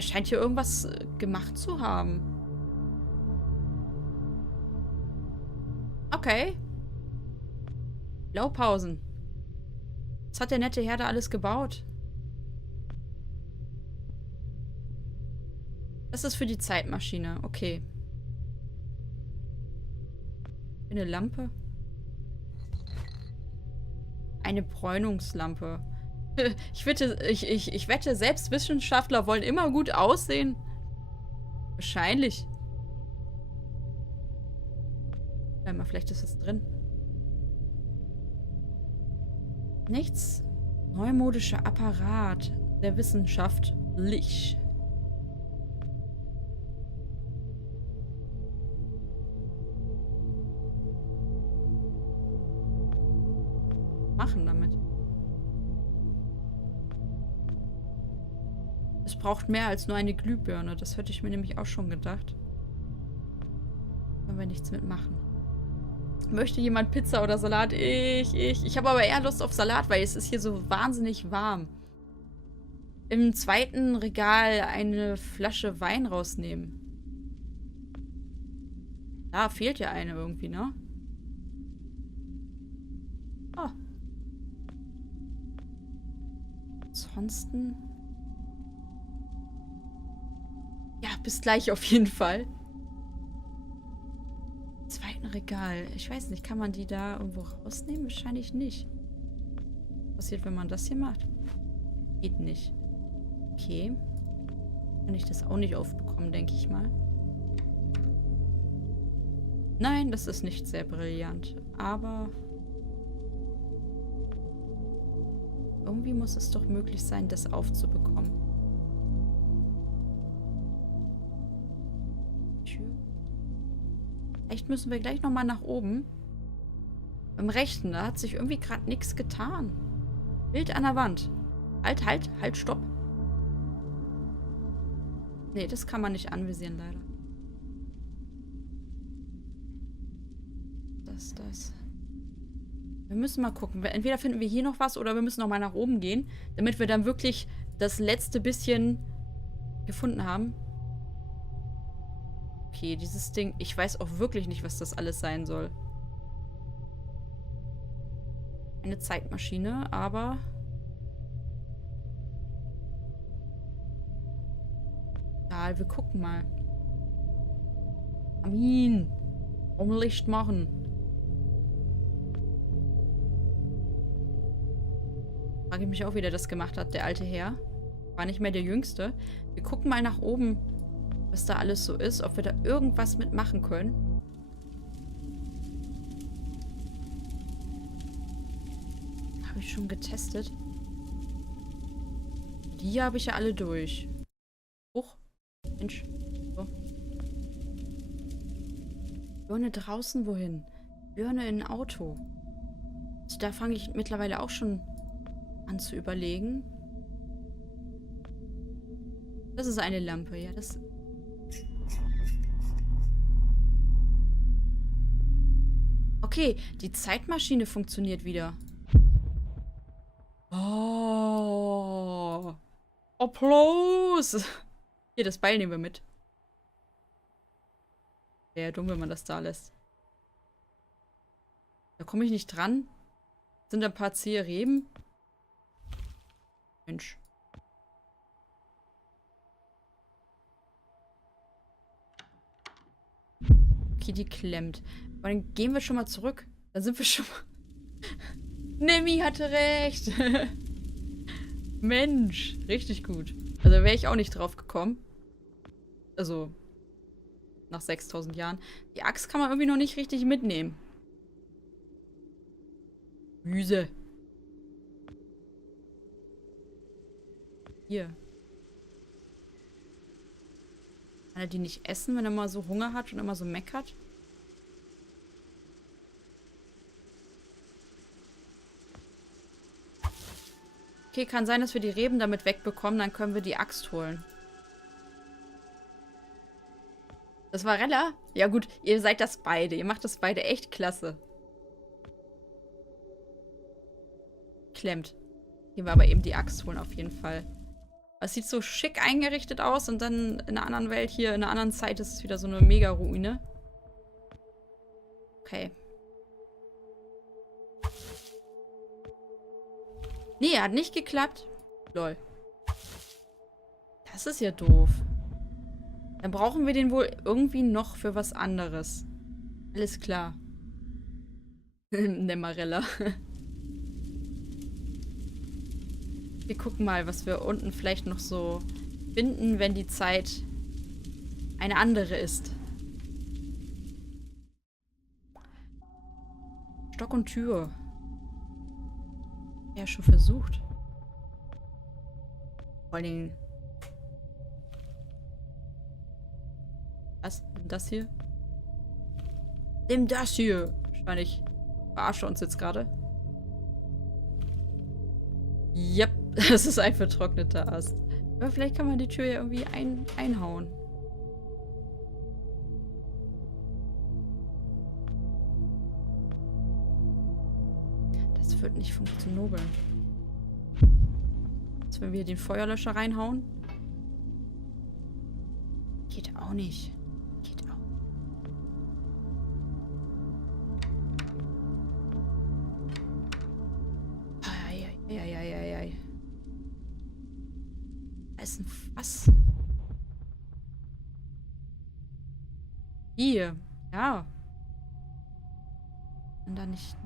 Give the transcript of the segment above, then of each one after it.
der scheint hier irgendwas gemacht zu haben. Okay. Blaupausen. Was hat der nette Herr da alles gebaut? Das ist für die Zeitmaschine. Okay. Eine Lampe. Eine Bräunungslampe. Ich wette, selbst Wissenschaftler wollen immer gut aussehen. Wahrscheinlich. Warte mal, vielleicht ist es drin. Nichts. Neumodischer Apparat der wissenschaftlich. Machen damit. Es braucht mehr als nur eine Glühbirne. Das hätte ich mir nämlich auch schon gedacht. Können wir nichts mitmachen. Möchte jemand Pizza oder Salat? Ich habe aber eher Lust auf Salat, weil es ist hier so wahnsinnig warm. Im zweiten Regal eine Flasche Wein rausnehmen. Da fehlt ja eine irgendwie, ne? Oh. Ansonsten... Ja, bis gleich auf jeden Fall. Zweiten Regal. Ich weiß nicht, kann man die da irgendwo rausnehmen? Wahrscheinlich nicht. Was passiert, wenn man das hier macht? Geht nicht. Okay. Kann ich das auch nicht aufbekommen, denke ich mal. Nein, das ist nicht sehr brillant. Aber irgendwie muss es doch möglich sein, das aufzubekommen. Echt müssen wir gleich nochmal nach oben. Im rechten, da hat sich irgendwie gerade nichts getan. Bild an der Wand. Halt, stopp. Nee, das kann man nicht anvisieren, leider. Das. Wir müssen mal gucken. Entweder finden wir hier noch was oder wir müssen nochmal nach oben gehen, damit wir dann wirklich das letzte bisschen gefunden haben. Okay, dieses Ding, ich weiß auch wirklich nicht, was das alles sein soll. Eine Zeitmaschine, aber... Ja, wir gucken mal. Kamin. Licht machen. Frage ich mich auch, wie der das gemacht hat, der alte Herr. War nicht mehr der Jüngste. Wir gucken mal nach oben, was da alles so ist, ob wir da irgendwas mitmachen können. Habe ich schon getestet. Die habe ich ja alle durch. Huch. Mensch. So. Birne draußen wohin? Birne in ein Auto. Also da fange ich mittlerweile auch schon an zu überlegen. Das ist eine Lampe, ja, das... Okay, die Zeitmaschine funktioniert wieder. Oh. Applaus. Hier, das Beil nehmen wir mit. Wäre ja dumm, wenn man das da lässt. Da komme ich nicht dran. Sind da ein paar zähe Reben? Mensch. Okay, die klemmt. Aber dann gehen wir schon mal zurück. Da sind wir schon mal... Nemi hatte recht. Mensch, richtig gut. Also wäre ich auch nicht drauf gekommen. Also, nach 6000 Jahren. Die Axt kann man irgendwie noch nicht richtig mitnehmen. Müse. Hier. Kann er die nicht essen, wenn er mal so Hunger hat und immer so meckert? Okay, kann sein, dass wir die Reben damit wegbekommen. Dann können wir die Axt holen. Das war Rella? Ja gut, ihr seid das beide. Ihr macht das beide echt klasse. Klemmt. Gehen wir aber eben die Axt holen auf jeden Fall. Es sieht so schick eingerichtet aus und dann in einer anderen Welt hier, in einer anderen Zeit ist es wieder so eine Mega-Ruine. Okay. Nee, hat nicht geklappt. Lol. Das ist ja doof. Dann brauchen wir den wohl irgendwie noch für was anderes. Alles klar. Nemmarella. Wir gucken mal, was wir unten vielleicht noch so finden, wenn die Zeit eine andere ist. Stock und Tür. Ja, schon versucht. Vor allen Dingen. Was? Nimm das hier? Nimm das hier! Wahrscheinlich verarsche uns jetzt gerade. Yep, das ist ein vertrockneter Ast. Aber vielleicht kann man die Tür ja irgendwie einhauen. Das wird nicht funktionieren. Jetzt, wenn wir den Feuerlöscher reinhauen. Geht auch nicht. Geht auch. Eieieiei. Da ist ein Fass. Hier. Ja. Und dann nicht.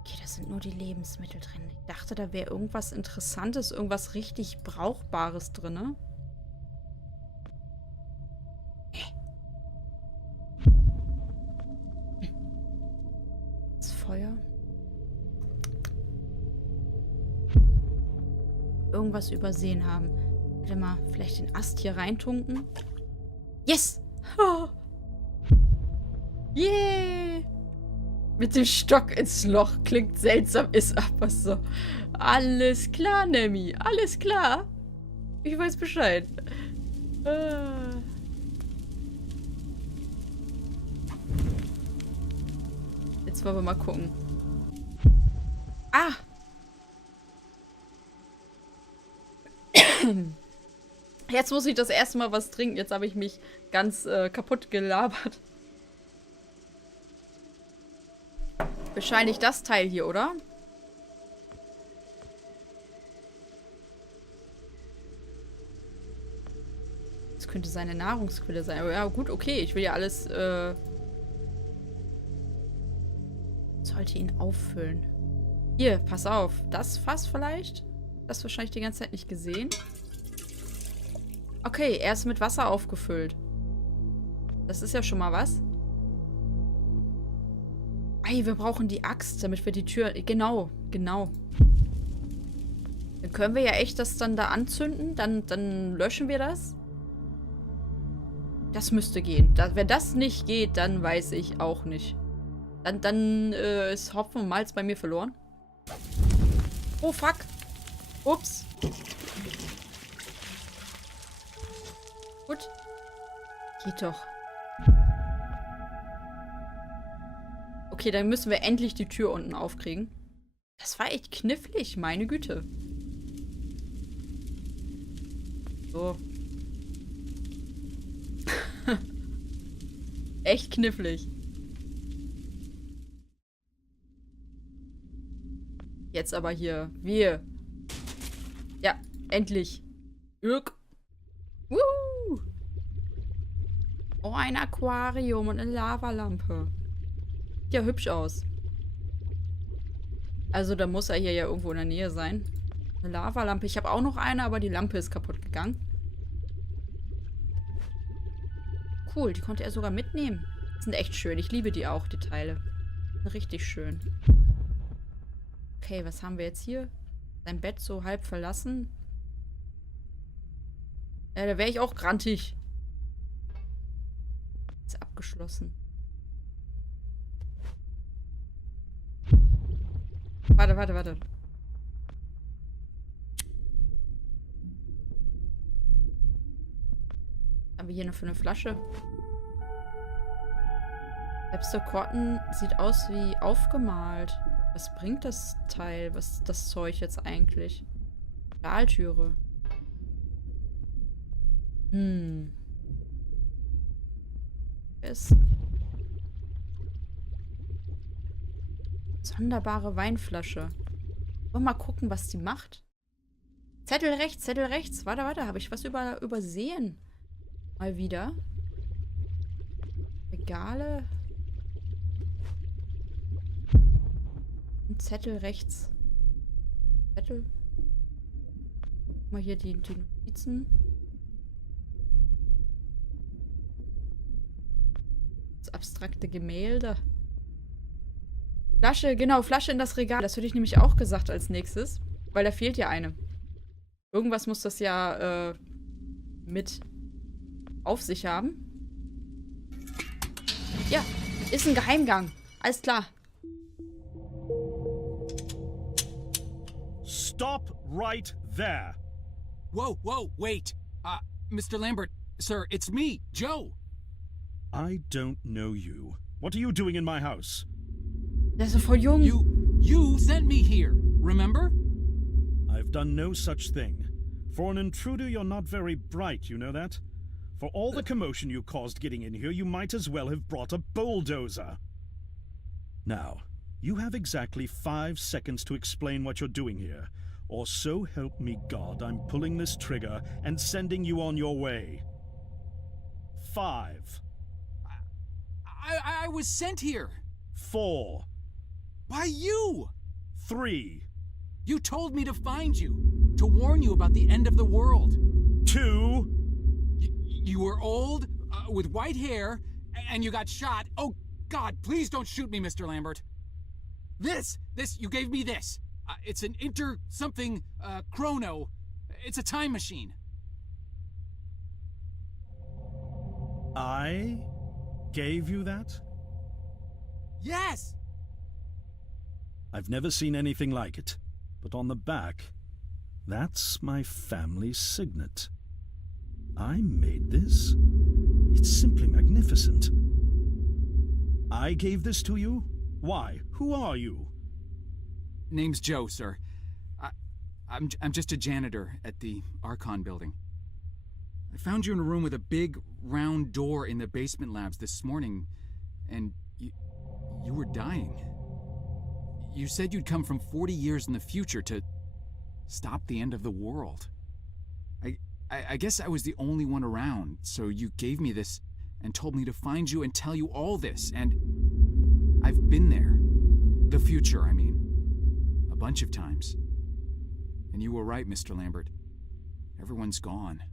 Okay, da sind nur die Lebensmittel drin. Ich dachte, da wäre irgendwas Interessantes, irgendwas richtig Brauchbares drin, ne? Das Feuer. Irgendwas übersehen haben. Warte mal, vielleicht den Ast hier reintunken. Yes! Oh. Yeah! Mit dem Stock ins Loch. Klingt seltsam, ist aber so. Alles klar, Nemmi. Alles klar. Ich weiß Bescheid. Jetzt wollen wir mal gucken. Ah! Jetzt muss ich das erste Mal was trinken. Jetzt habe ich mich ganz kaputt gelabert. Wahrscheinlich das Teil hier, oder? Das könnte seine Nahrungsquelle sein. Aber ja, gut, okay. Ich will ja alles, sollte ihn auffüllen. Hier, pass auf. Das Fass vielleicht? Das wahrscheinlich die ganze Zeit nicht gesehen. Okay, er ist mit Wasser aufgefüllt. Das ist ja schon mal was. Ey, wir brauchen die Axt, damit wir die Tür... Genau, genau. Dann können wir ja echt das dann da anzünden. Dann löschen wir das. Das müsste gehen. Wenn das nicht geht, dann weiß ich auch nicht. Dann ist Hopfen und Malz bei mir verloren. Oh, fuck. Ups. Gut. Geht doch. Okay, dann müssen wir endlich die Tür unten aufkriegen. Das war echt knifflig, meine Güte. So. Echt knifflig. Jetzt aber hier. Wir. Ja, endlich. Irk. Woo! Oh, ein Aquarium und eine Lavalampe. Sieht ja hübsch aus. Also, da muss er hier ja irgendwo in der Nähe sein. Eine Lavalampe. Ich habe auch noch eine, aber die Lampe ist kaputt gegangen. Cool, die konnte er sogar mitnehmen. Die sind echt schön. Ich liebe die auch, die Teile. Richtig schön. Okay, was haben wir jetzt hier? Sein Bett so halb verlassen. Da wäre ich auch grantig. Ist abgeschlossen. Warte. Was haben wir hier noch für eine Flasche? Selbst der Korten sieht aus wie aufgemalt. Was bringt das Teil, das Zeug jetzt eigentlich? Stahltüre. Ist sonderbare Weinflasche. Wollen wir mal gucken, was die macht. Zettel rechts, Zettel rechts. Warte, warte, habe ich was übersehen? Mal wieder. Regale. Und Zettel rechts. Zettel. Guck mal hier die Notizen. Das abstrakte Gemälde. Flasche, genau, Flasche in das Regal. Das hätte ich nämlich auch gesagt als nächstes. Weil da fehlt ja eine. Irgendwas muss das ja mit auf sich haben. Ja, ist ein Geheimgang. Alles klar. Stop right there. Whoa, whoa, wait. Mr. Lambert, sir, it's me, Joe. I don't know you. What are you doing in my house? Der ist so voll jung. You sent me here, remember? I've done no such thing. For an intruder, you're not very bright, you know that? For all the commotion you caused getting in here, you might as well have brought a bulldozer. Now, you have exactly 5 seconds to explain what you're doing here. Or so help me God, I'm pulling this trigger and sending you on your way. 5. I was sent here. 4. By you. 3. You told me to find you, to warn you about the end of the world. 2. You were old, with white hair, and you got shot. Oh, God, please don't shoot me, Mr. Lambert. This, you gave me this. It's an something chrono. It's a time machine. I gave you that? Yes! I've never seen anything like it. But on the back, that's my family signet. I made this? It's simply magnificent. I gave this to you? Why? Who are you? Name's Joe, sir. I'm just a janitor at the Archon building. I found you in a room with a big, round door in the basement labs this morning, and you were dying. You said you'd come from 40 years in the future to stop the end of the world. I guess I was the only one around, so you gave me this and told me to find you and tell you all this, and I've been there. The future, I mean. A bunch of times. And you were right, Mr. Lambert. Everyone's gone.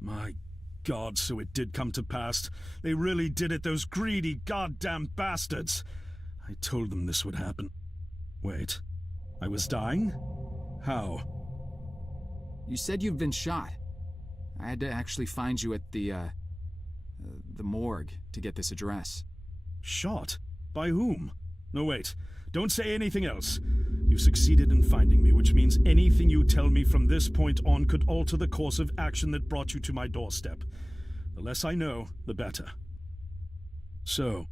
My God, so it did come to pass. They really did it, those greedy goddamn bastards. I told them this would happen. Wait, I was dying? How? You said you've been shot. I had to actually find you at the morgue to get this address. Shot? By whom? No, wait. Don't say anything else. You succeeded in finding me, which means anything you tell me from this point on could alter the course of action that brought you to my doorstep. The less I know, the better. So,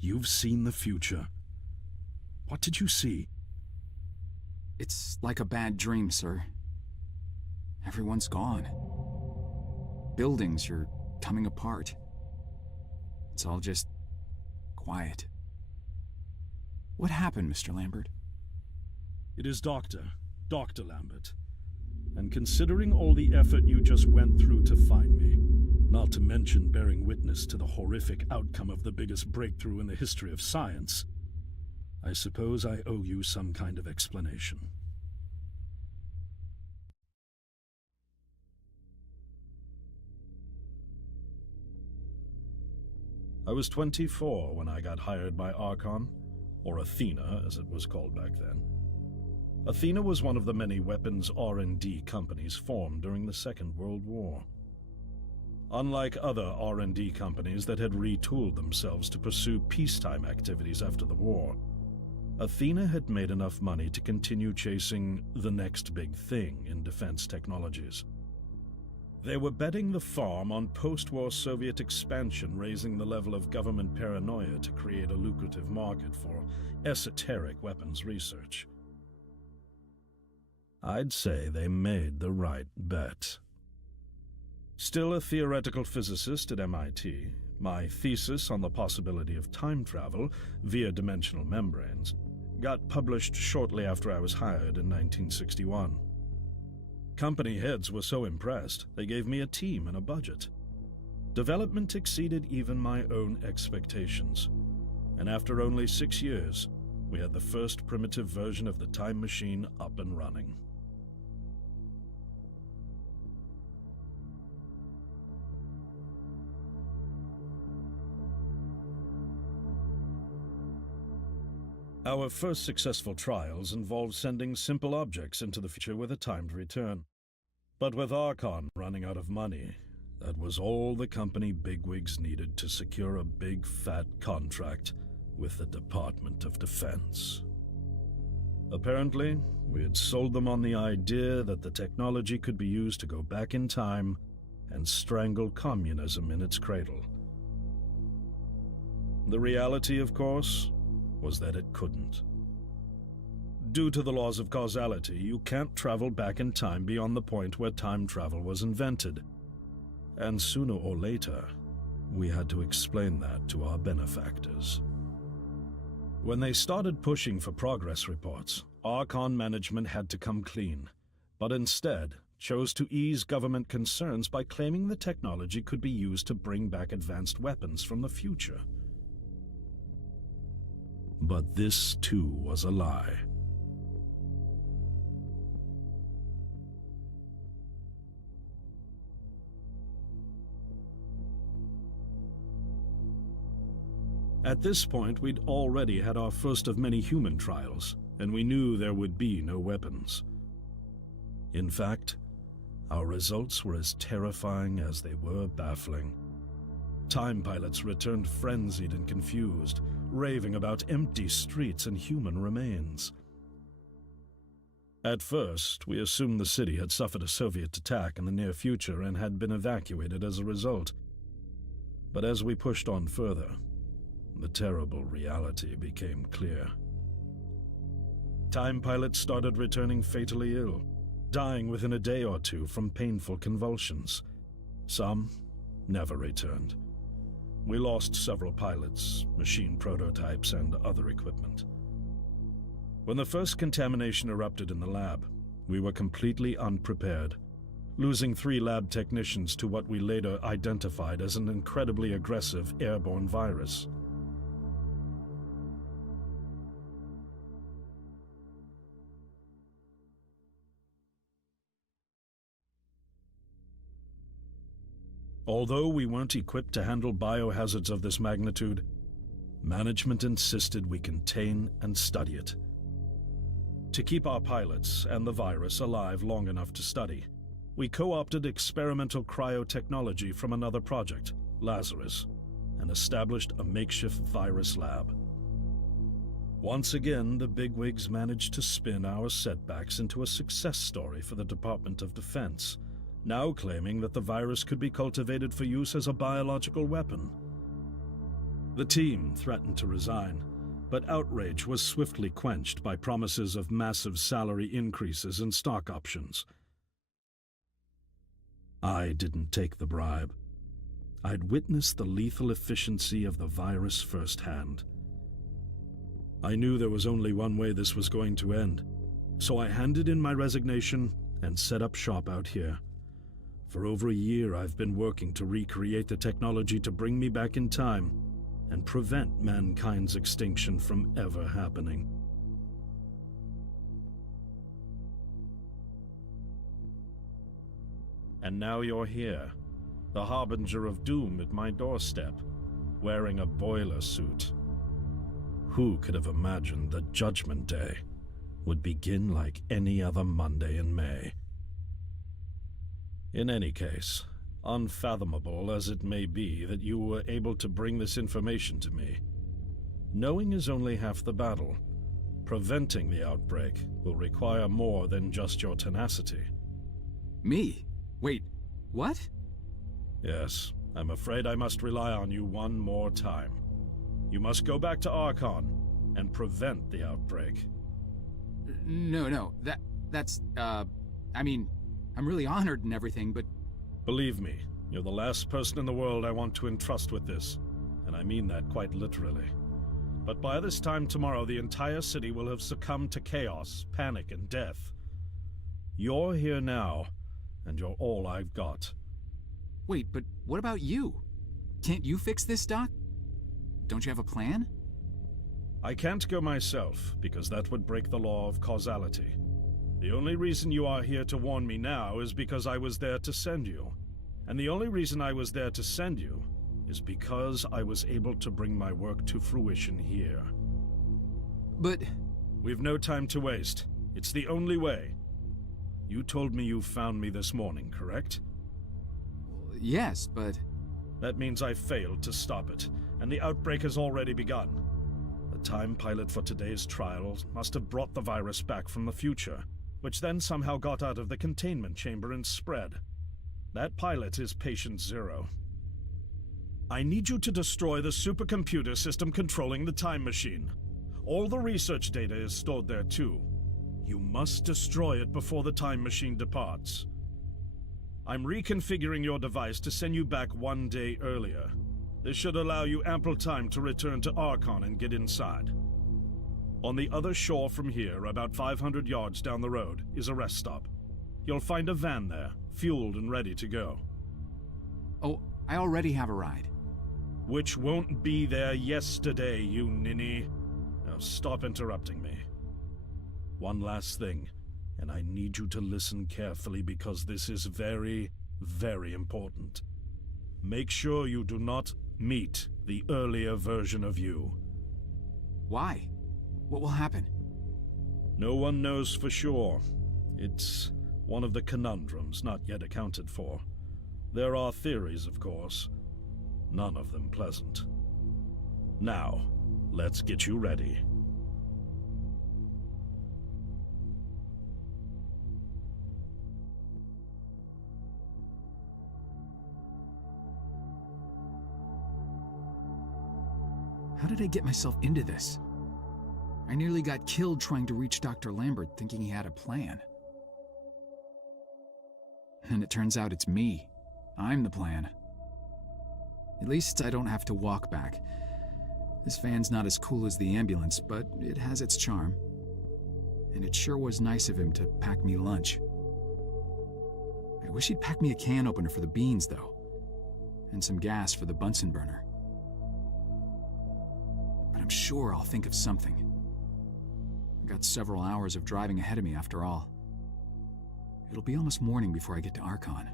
you've seen the future. What did you see? It's like a bad dream, sir. Everyone's gone. Buildings are coming apart. It's all just quiet. What happened, Mr. Lambert? It is Dr. Lambert. And considering all the effort you just went through to find me, not to mention bearing witness to the horrific outcome of the biggest breakthrough in the history of science, I suppose I owe you some kind of explanation. I was 24 when I got hired by Archon, or Athena as it was called back then. Athena was one of the many weapons R&D companies formed during the Second World War. Unlike other R&D companies that had retooled themselves to pursue peacetime activities after the war, Athena had made enough money to continue chasing the next big thing in defense technologies. They were betting the farm on post-war Soviet expansion, raising the level of government paranoia to create a lucrative market for esoteric weapons research. I'd say they made the right bet. Still a theoretical physicist at MIT, my thesis on the possibility of time travel via dimensional membranes got published shortly after I was hired in 1961. Company heads were so impressed, they gave me a team and a budget. Development exceeded even my own expectations, and after only 6 years, we had the first primitive version of the time machine up and running. Our first successful trials involved sending simple objects into the future with a timed return. But with Archon running out of money, that was all the company bigwigs needed to secure a big fat contract with the Department of Defense. Apparently, we had sold them on the idea that the technology could be used to go back in time and strangle communism in its cradle. The reality, of course, was that it couldn't. Due to the laws of causality, you can't travel back in time beyond the point where time travel was invented. And sooner or later, we had to explain that to our benefactors. When they started pushing for progress reports, Archon management had to come clean, but instead chose to ease government concerns by claiming the technology could be used to bring back advanced weapons from the future. But this, too, was a lie. At this point, we'd already had our first of many human trials, and we knew there would be no weapons. In fact, our results were as terrifying as they were baffling. Time pilots returned frenzied and confused, raving about empty streets and human remains. At first, we assumed the city had suffered a Soviet attack in the near future and had been evacuated as a result. But as we pushed on further, the terrible reality became clear. Time pilots started returning fatally ill, dying within a day or two from painful convulsions. Some never returned. We lost several pilots, machine prototypes, and other equipment. When the first contamination erupted in the lab, we were completely unprepared, losing 3 lab technicians to what we later identified as an incredibly aggressive airborne virus. Although we weren't equipped to handle biohazards of this magnitude, management insisted we contain and study it. To keep our pilots and the virus alive long enough to study, we co-opted experimental cryotechnology from another project, Lazarus, and established a makeshift virus lab. Once again, the bigwigs managed to spin our setbacks into a success story for the Department of Defense, now claiming that the virus could be cultivated for use as a biological weapon. The team threatened to resign, but outrage was swiftly quenched by promises of massive salary increases and stock options. I didn't take the bribe. I'd witnessed the lethal efficiency of the virus firsthand. I knew there was only one way this was going to end, so I handed in my resignation and set up shop out here. For over a year, I've been working to recreate the technology to bring me back in time and prevent mankind's extinction from ever happening. And now you're here, the harbinger of doom at my doorstep, wearing a boiler suit. Who could have imagined that Judgment Day would begin like any other Monday in May? In any case, unfathomable as it may be that you were able to bring this information to me, knowing is only half the battle. Preventing the outbreak will require more than just your tenacity. Me? Wait, What? Yes, I'm afraid I must rely on you one more time. You must go back to Archon and prevent the outbreak. No, that's, I mean, I'm really honored and everything, but... Believe me, you're the last person in the world I want to entrust with this, and I mean that quite literally. But by this time tomorrow, the entire city will have succumbed to chaos, panic, and death. You're here now, and you're all I've got. Wait, but what about you? Can't you fix this, Doc? Don't you have a plan? I can't go myself, because that would break the law of causality. The only reason you are here to warn me now is because I was there to send you. And the only reason I was there to send you is because I was able to bring my work to fruition here. But... We've no time to waste. It's the only way. You told me you found me this morning, correct? Yes, but... That means I failed to stop it, and the outbreak has already begun. The time pilot for today's trial must have brought the virus back from the future, which then somehow got out of the containment chamber and spread. That pilot is Patient Zero. I need you to destroy the supercomputer system controlling the time machine. All the research data is stored there too. You must destroy it before the time machine departs. I'm reconfiguring your device to send you back 1 day earlier. This should allow you ample time to return to Archon and get inside. On the other shore from here, about 500 yards down the road, is a rest stop. You'll find a van there, fueled and ready to go. Oh, I already have a ride. Which won't be there yesterday, you ninny. Now stop interrupting me. One last thing, and I need you to listen carefully because this is very, very important. Make sure you do not meet the earlier version of you. Why? What will happen? No one knows for sure. It's one of the conundrums not yet accounted for. There are theories, of course. None of them pleasant. Now, let's get you ready. How did I get myself into this? I nearly got killed trying to reach Dr. Lambert thinking he had a plan. And it turns out it's me. I'm the plan. At least I don't have to walk back. This van's not as cool as the ambulance, but it has its charm. And it sure was nice of him to pack me lunch. I wish he'd pack me a can opener for the beans, though. And some gas for the Bunsen burner. But I'm sure I'll think of something. I've got several hours of driving ahead of me after all. It'll be almost morning before I get to Archon.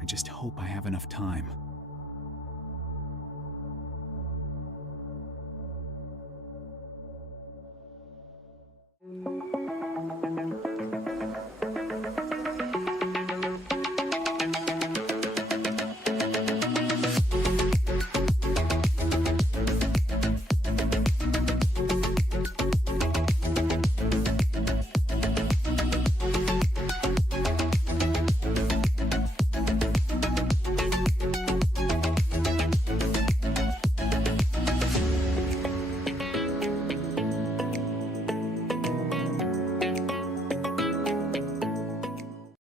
I just hope I have enough time.